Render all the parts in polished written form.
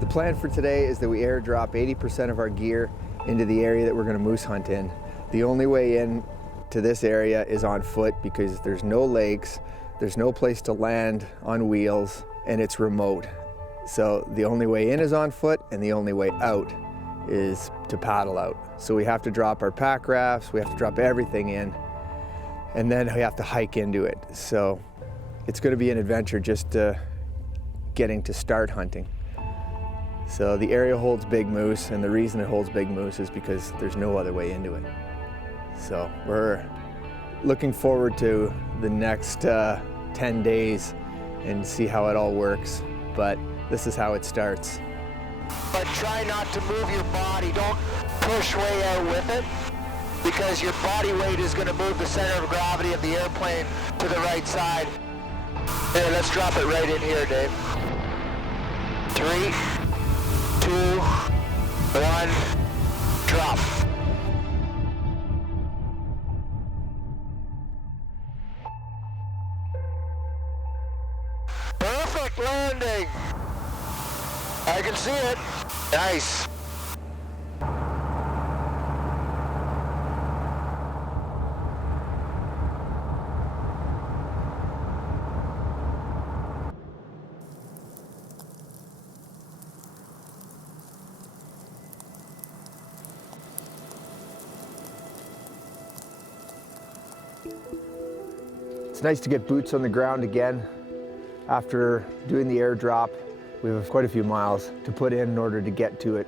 The plan for today is that we airdrop 80% of our gear into the area that we're going to moose hunt in. The only way in to this area is on foot because there's no lakes, there's no place to land on wheels, and it's remote. So the only way in is on foot, and the only way out is to paddle out. So we have to drop our pack rafts, we have to drop everything in, and then we have to hike into it. So it's going to be an adventure just getting to start hunting. So the area holds big moose, and the reason it holds big moose is because there's no other way into it. So we're looking forward to the next 10 days and see how it all works. But this is how it starts. But try not to move your body. Don't push way out with it, because your body weight is going to move the center of gravity of the airplane to the right side. Here, let's drop it right in here, Dave. 3, 2, 1, drop. Perfect landing. I can see it. Nice. It's nice to get boots on the ground again. After doing the airdrop, we have quite a few miles to put in order to get to it.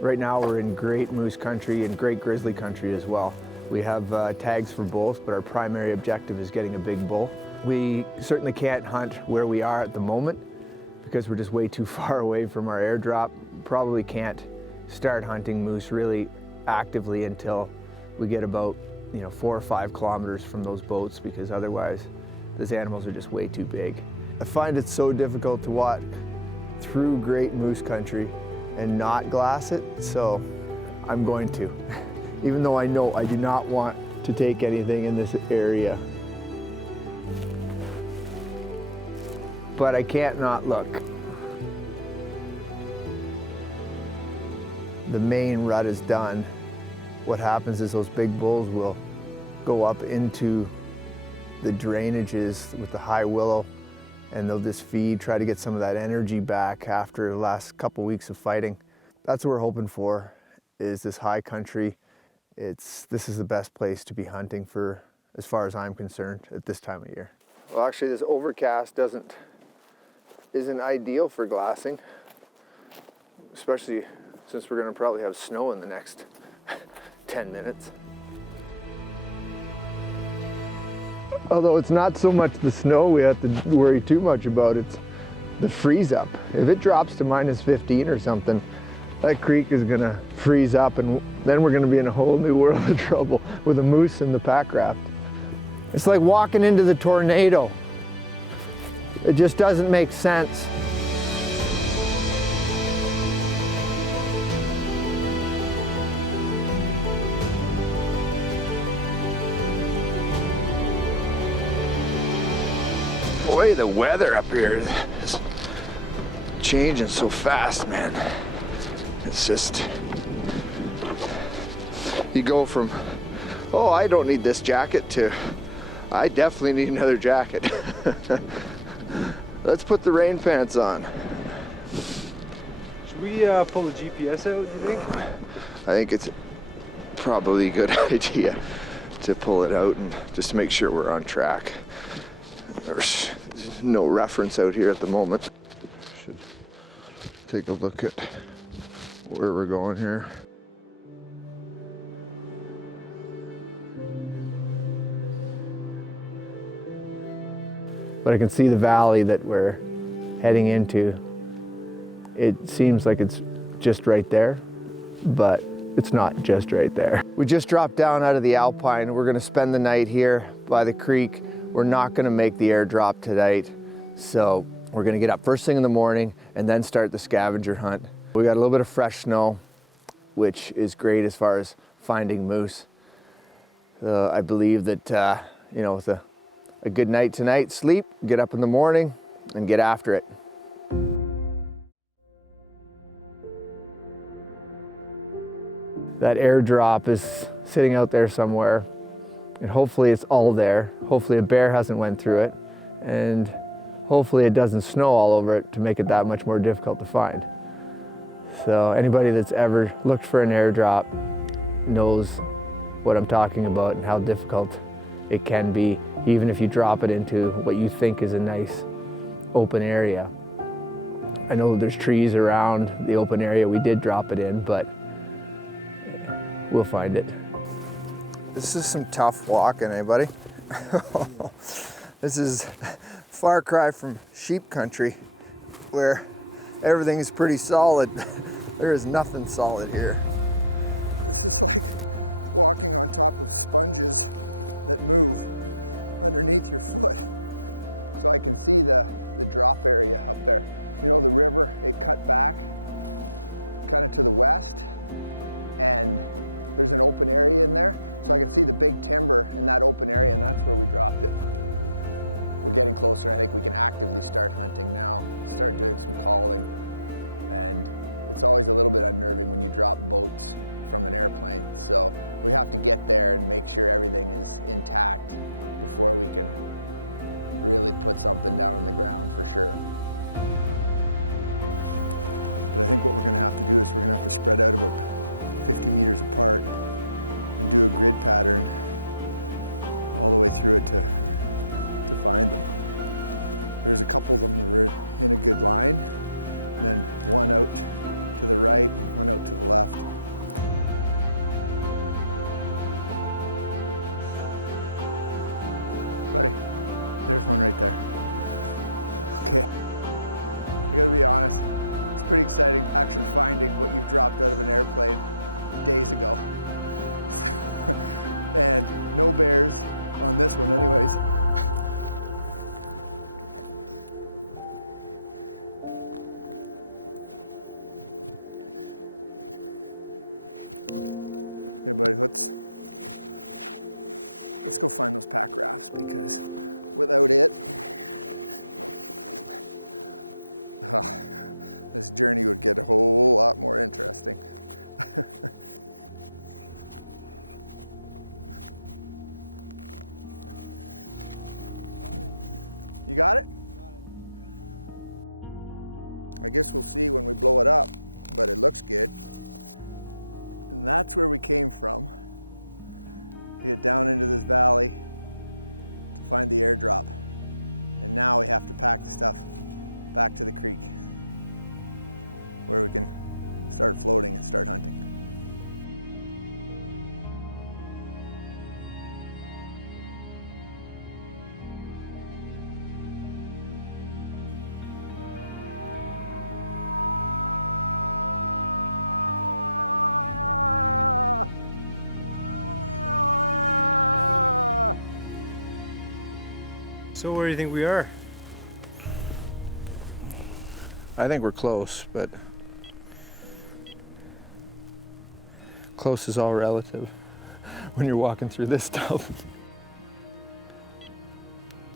Right now we're in great moose country and great grizzly country as well. We have tags for both, but our primary objective is getting a big bull. We certainly can't hunt where we are at the moment because we're just way too far away from our airdrop. Probably can't start hunting moose really actively until we get about 4 or 5 kilometers from those boats, because otherwise those animals are just way too big. I find it so difficult to walk through great moose country and not glass it, so I'm going to. Even though I know I do not want to take anything in this area. But I can't not look. The main rut is done. What happens is those big bulls will go up into the drainages with the high willow, and they'll just feed, try to get some of that energy back after the last couple weeks of fighting. That's what we're hoping for, is this high country. This is the best place to be hunting for, as far as I'm concerned, at this time of year. Well, actually this overcast isn't ideal for glassing, especially since we're gonna probably have snow in the next 10 minutes. Although it's not so much the snow we have to worry too much about, it's the freeze up. If it drops to -15 or something, that creek is gonna freeze up, and then we're gonna be in a whole new world of trouble with a moose in the packraft. It's like walking into the tornado. It just doesn't make sense. Boy, the weather up here is changing so fast, man. It's just, you go from, oh, I don't need this jacket, to, I definitely need another jacket. Let's put the rain pants on. Should we pull the GPS out, do you think? I think it's probably a good idea to pull it out and just to make sure we're on track. There's no reference out here at the moment. Should take a look at where we're going here. But I can see the valley that we're heading into. It seems like it's just right there, but it's not just right there. We just dropped down out of the Alpine. We're gonna spend the night here by the creek. We're not gonna make the airdrop tonight, so we're gonna get up first thing in the morning and then start the scavenger hunt. We got a little bit of fresh snow, which is great as far as finding moose. I believe that with a good night tonight, sleep, get up in the morning and get after it. that airdrop is sitting out there somewhere, and hopefully it's all there. Hopefully a bear hasn't went through it, and hopefully it doesn't snow all over it to make it that much more difficult to find. So anybody that's ever looked for an airdrop knows what I'm talking about and how difficult it can be, even if you drop it into what you think is a nice open area. I know there's trees around the open area we did drop it in, but we'll find it. This is some tough walking, eh, buddy? This is far cry from sheep country, where everything is pretty solid. There is nothing solid here. This is like walking on top of sponges that move underneath your foot. So I can see the drop area up there. You know, the river, it cut back kind of to the west, and there's an open area in there. So I can see the big timber in that open area, and that's where we dropped it. We're getting closer. I think we can actively start hunting now, start doing some calling. And it's always a little bit unnerving when you drop boats from an airplane. So we have to get there and make sure everything is intact before we can really put something down on the ground for sure. But I think what we're gonna have to do is we're gonna have to spread out about 50 meters apart and do a grid pattern all the way through it to find them. There's a couple of them that were in a good line, and then one out to the right and one out to the left. Buddy, there's one right there. Okay, I gotta be honest, it's pretty exciting actually finding what you dropped out of an airplane days ago. And no bears on this one anyways. Okay, buddy, let's go find those pack rafts, because without it, this journey would get a whole lot more interesting. You got it? I guess we'll see when we blow it up, but it looks good. And that's where we came from, to get down into this valley to find the airdrop. And now we have to pack the stuff back to the creek, where we can start floating and start hunting. So where do you think we are? I think we're close, but close is all relative when you're walking through this stuff.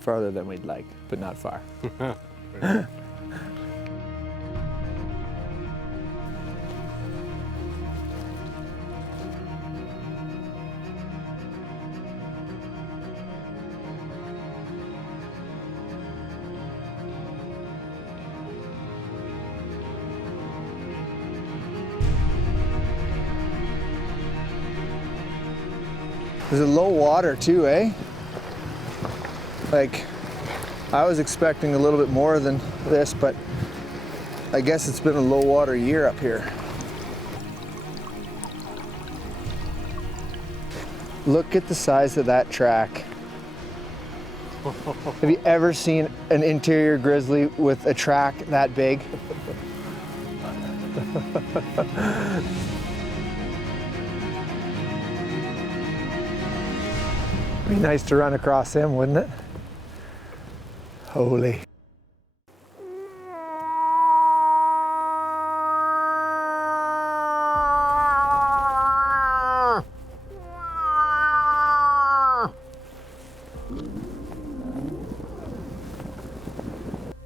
Farther than we'd like, but not far. There's a low water too, eh? Like, I was expecting a little bit more than this, but I guess it's been a low water year up here. Look at the size of that track. Have you ever seen an interior grizzly with a track that big? Be nice to run across him, wouldn't it? Holy.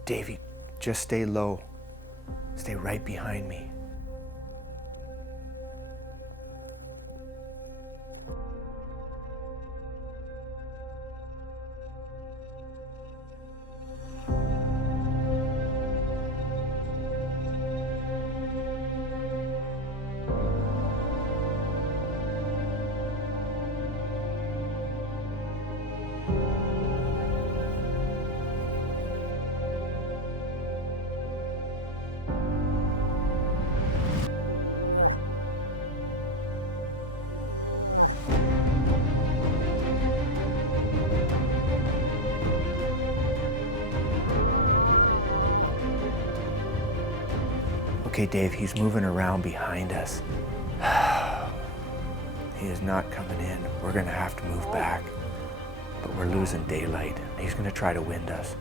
Davey, just stay low. Stay right behind me. Okay, Dave, he's moving around behind us. He is not coming in. We're gonna have to move back, but we're losing daylight. He's gonna try to wind us.